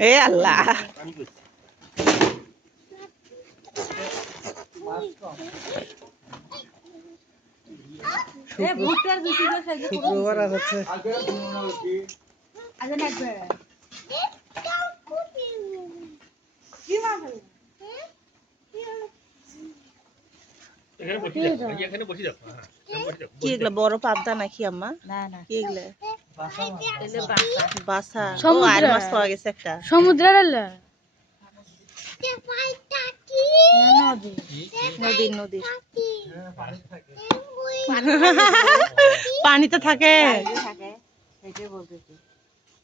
এ আল্লাহ। শুক্রবার হচ্ছে কি এগুলো বড় পাবদা নাকি আম্মা? না না। কি এগুলো? বাসা মাছ। এলে বাসা। বাসা। ও সমুদ্র। মাছ পাওয়া গেছে একটা। সমুদ্রের এলে নদীর। নদীর পানি থাকে। পানিতে থাকে।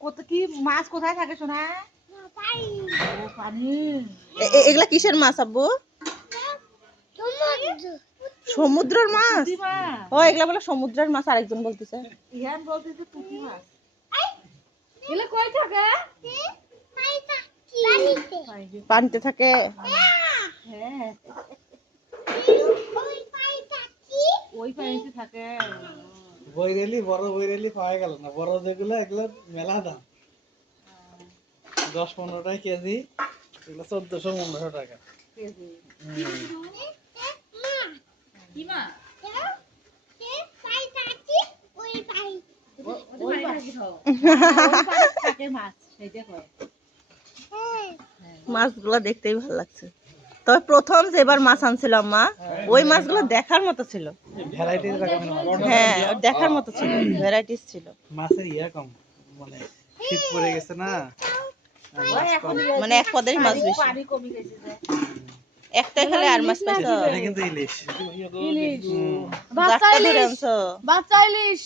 কত কি মাছ কোথায় থাকে শোনা এগুলা কিসের মাছ আব্বু? সমুদ্রের মাছ? ও এগুলা বলে সমুদ্রের মাছ আরেকজন বলতেছে। ইহান বলতেছে পুঁটি মাছ। এলে কই থাকে? পানিতে। থাকে। হ্যাঁ। ওই পানিতে থাকে। বৈরেলি বড় বৈরেলি পাওয়া গেল না। বড় যেগুলো এগুলো মেলা দাম। দশ পনেরো টাকা কেজি। এগুলো চোদ্দশো পনেরোশো টাকা। কেজি ওই পানি থাকে মাছ সেটা কয় মাছগুলো দেখতেই ভালো লাগছে। তবে প্রথম যেবার মাছ আনছিল আম্মা ওই মাছগুলো দেখার মতো ছিল। হ্যাঁ দেখার মতো ছিল ভ্যারাইটিস ছিল। মাছের ইয়া কম মানে শীত পড়ে গেছে না। মাছ মানে এক পদেরই মাছ বেশি। পানি কমে গেছে যে একটাই খালি আর মাছ পাইছো এটা কিন্তু ইলিশ। ইলিশ। বাচ্চা ইলিশ। বাচ্চা ইলিশ।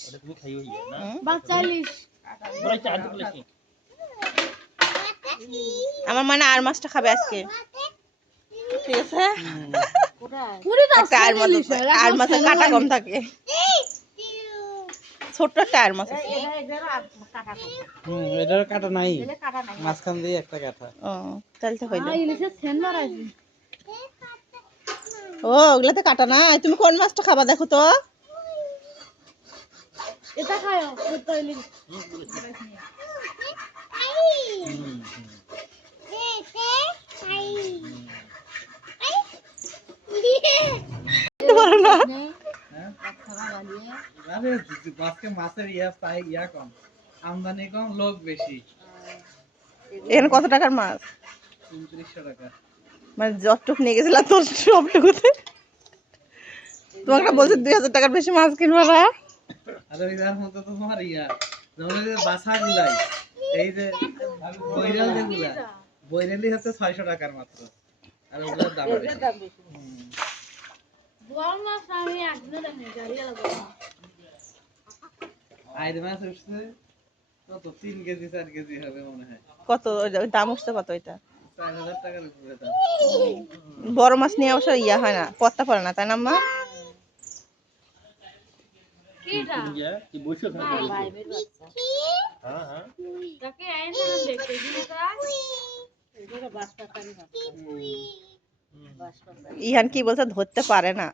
হুম? বাচ্চা ইলিশ। আমার মানে আর মাছটা খাবে আজকে। ঠিক আছে? পুরি আর মাছ আর মাছের কাটা কম থাকে। ছোট্ট একটা আর মাছ আছে কাটা হুম এটার নাই। কাটা নাই। মাঝখান দিয়ে একটা কাটা। ও তাহলে তো হইল। ইলিশের সেন মারাইছি ও ওগুলাতে কাটা নাই। তুমি কোন মাছটা খাবা দেখো তো। এটা পারো না। মাছের ইয়া ইয়া কম। আমদানি কম লোক বেশি। এখানে কত টাকার মাছ? উনত্রিশশো টাকা। মানে যতটুক নিয়ে গেছিলাম তোর সবটুকুতে। তোমাকে বলছে দুই হাজার টাকার বেশি মাছ কিনবো না। আর ওই যার তো তোমার ইয়া। যেমন যে বাসা গুলাই এই যে বৈরাল যেগুলা বৈরালি হচ্ছে ছয়শো টাকার মাত্র। আর ওগুলোর দাম আইর মাছ উঠছে কত? তিন কেজি চার কেজি হবে মনে হয়। কত? দাম উঠছে কত এটা বড় মাছ নিয়ে অবশ্য ইয়া হয় না পত্তা পড়ে না তাই না মা ইহান কি বলছে ধরতে পারে না।